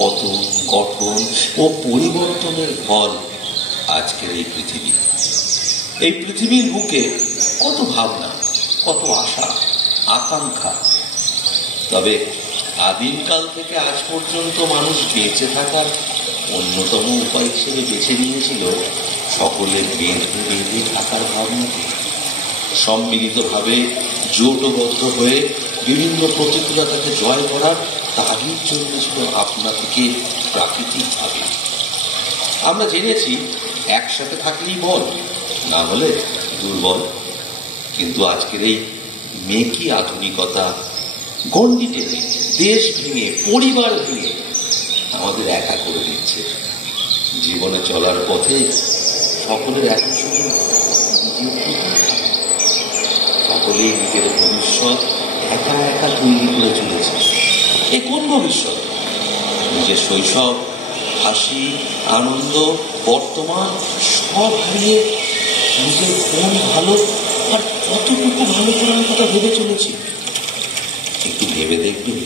পতন, গঠন ও পরিবর্তনের ফল আজকের এই পৃথিবী। এই পৃথিবীর বুকে কত ভাবনা, কত আশা, আকাঙ্ক্ষা। তবে আদিমকাল থেকে আজ পর্যন্ত মানুষ বেঁচে থাকার অন্যতম উপায় হিসেবে বেছে নিয়েছিল সকলের বেঁধে বেঁধে থাকার ভাবনাকে। সম্মিলিতভাবে জোটবদ্ধ হয়ে বিভিন্ন প্রতিকূলতাকে জয় করার তাগিদ জন্মেছিল আপনা থেকে প্রাকৃতিকভাবে। আমরা জেনেছি একসাথে থাকলেই বল, না হলে দুর্বল। কিন্তু আজকের এই মেকি আধুনিকতা গণ্ডি টেনে, দেশ ভেঙে, পরিবার ভেঙে আমাদের একা করে দিচ্ছে। জীবনে চলার পথে সকলের এখন শুধু সকলেই নিজের ভবিষ্যৎ একা একা তৈরি করে চলেছে। এ কোন ভবিষ্যৎ? নিজের শৈশব, হাসি, আনন্দ, বর্তমান সব হারিয়ে নিজের কোন ভালো আর কতটুকু ভালো করার কথা ভেবে চলেছি। একটু ভেবে দেখবেন।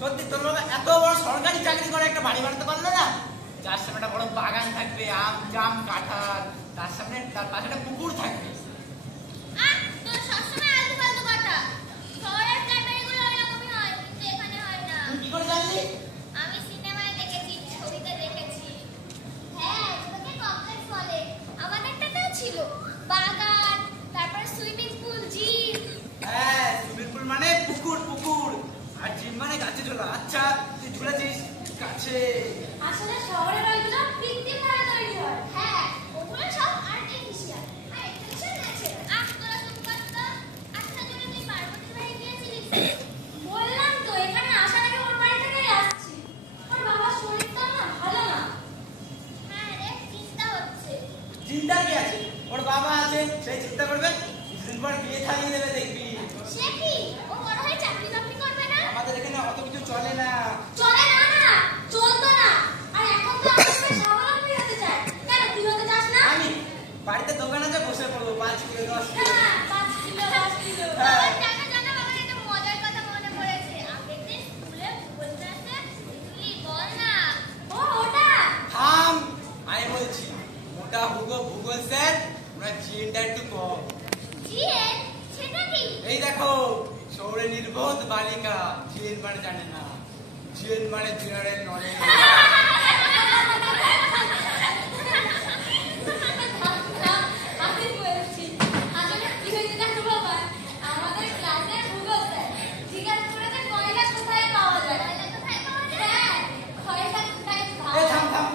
সত্যি তোর বাবা এত বড় সরকারি চাকরি করে একটা বাড়ি বানাতে পারলো না? যার সামনে একটা বড় বাগান থাকবে, আম জাম কাঁঠাল, তার সামনে তার পাশে একটা পুকুর থাকবে। তোর সবসময় আলতু ফালতু কথা। শহরের ফ্ল্যাট বাড়িগুলো এরকমই হয়, কিন্তু এখানে হয় না। তুই কি করে জানলি? আমি সিনেমায় দেখেছি, ছবিতে দেখেছি। হ্যাঁ, তোকে কমপ্লেক্স বলে। আমাদেরটাতেও ছিল বাগান, তারপর সুইমিং পুল, জিম। হ্যাঁ, সুইমিং পুল মানে পুকুর পুকুর, আর জিম মানে গাছে ঝোলা। আচ্ছা তুই ঝুলেছিস গাছে? আসলে শহরের ওইগুলো কৃত্রিম ভাবে তৈরি হয়। হ্যাঁ, ওগুলো সব আর্টিফিশিয়াল, আর এখানে ন্যাচারাল। তোরা চুপ কর তো। আচ্ছা তোরা তুই পার্বতীর বাড়ি গিয়েছিলিস? বললাম তো, এখানে আসার আগে ওর বাড়ি থেকেই আসছি। ওর বাবার শরীরটা না ভালো না। হ্যাঁ রে, চিন্তা হচ্ছে। চিন্তা কি আছে? ওর বাবা আছে, সেই চিন্তা করবে। কিছুদিন পর বিয়ে থামিয়ে দেবে দেখবি। সে কি, ও বড় হয়ে চাকরি বাকরি করবে না? আমাদের এখানে অত কিছু চলে না। চলে না না, চলতো না। আর এখন তো আমাদের স্বাবলম্বী হতে চায়। কেন তুই হতে চাস না? আমি বাড়িতে দোকান আছে, বসে পড়বো 5 কিলো 10 কিলো। হ্যাঁ, 5 কিলো 10 কিলো। হ্যাঁ। জানো জানো, আমার একটা মজার কথা মনে পড়েছে। আগের দিন স্কুলে ভূগোল ক্লাসে তুই বল না। ও ওটা থাম, আমি বলছি। মোটা ভূগোল স্যার, ওনার জিনটা একটু কম। জিএন, সেটা কি? এই দেখো, শহরে নির্বোধ বালিকা জিএন মানে জানে না। জিএন মানে জেনারেল নলেজ। আমি বলছি, আসলে কি হয়েছে জানো বাবা, আমাদের ক্লাসে ভূগোল স্যার জিজ্ঞাসা করেছে কয়লা কোথায় পাওয়া যায়। কয়লা কোথায় পাওয়া যায়? হ্যাঁ, কয়লা কোথায় পাওয়া এই যায়। থাম থাম,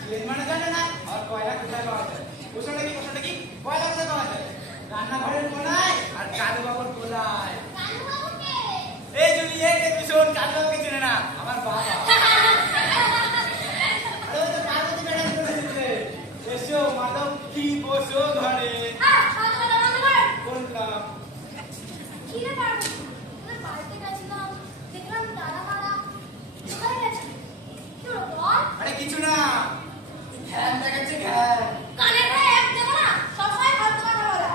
জিএন মানে জানে না, আর কয়লা কোথায় পাওয়া যায়? প্রশ্নটা কি? কয়লা কোথায় পাওয়া যায়? রান্নাঘরের কোনায় আর কালু বাবুর গোলায়। কালু বাবুকে? এই জুলি, এই দেখবি শোন, কালু বাবুকে চেনে না, আমার বাবা। আরে ওই তো পার্বতী ম্যাডাম চলে এসেছে। এসো মাধব কি, বসো ঘরে। বললাম কি রে পারবো? তোদের বাড়িতে গেছিলাম, দেখলাম দাদা মারা কোথায় গেছে? কি হলো বল? আরে কিছু না, ঘ্যান দেখাচ্ছে ঘ্যান। কানে ভাই এক দেবো না, সবসময় ফালতু কথা বলা।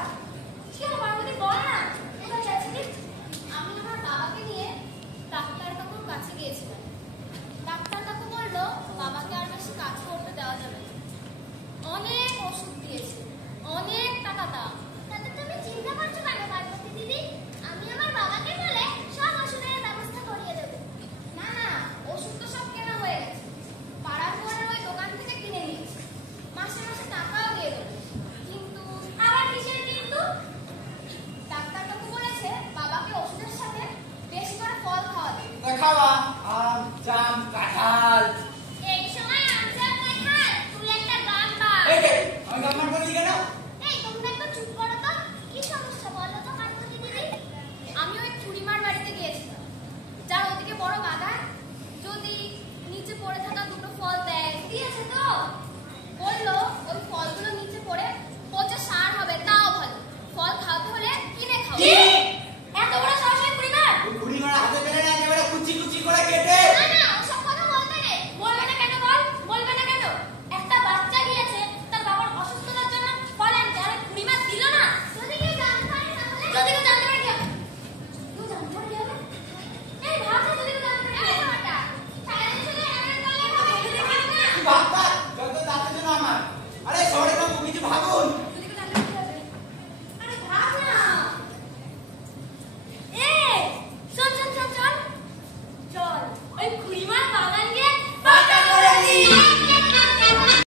কি হলো পার্বতী, বল না কোথায় গেছিলিস? আমি আমার বাবাকে নিয়ে ডাক্তার কাকুর কাছে গিয়েছিলাম। ডাক্তার কাকু বললো বাবাকে আর বেশি কাজ করতে দেওয়া যাবে না। অনেক ওষুধ দিয়েছে, অনেক টাকা দাও। তাতে তুমি চিন্তা করছো কেন পার্বতী দিদি? আমি আমার বাবাকে বলে সব ওষুধের ব্যবস্থা করিয়ে দেবো। না না, ওষুধ তো সব কেনা হয়ে গেছে। পাড়ার মোড়ের ওই দোকান থেকে কিনে নিয়েছি। মাসে মাসে টাকাও দিয়ে দেবো। কিন্তু আবার কিসের কিন্তু? ডাক্তার কাকু বলেছে বাবাকে ওষুধের সাথে বেশি করে ফল খাওয়াতে। খাওয়া, আম জাম কাঁঠাল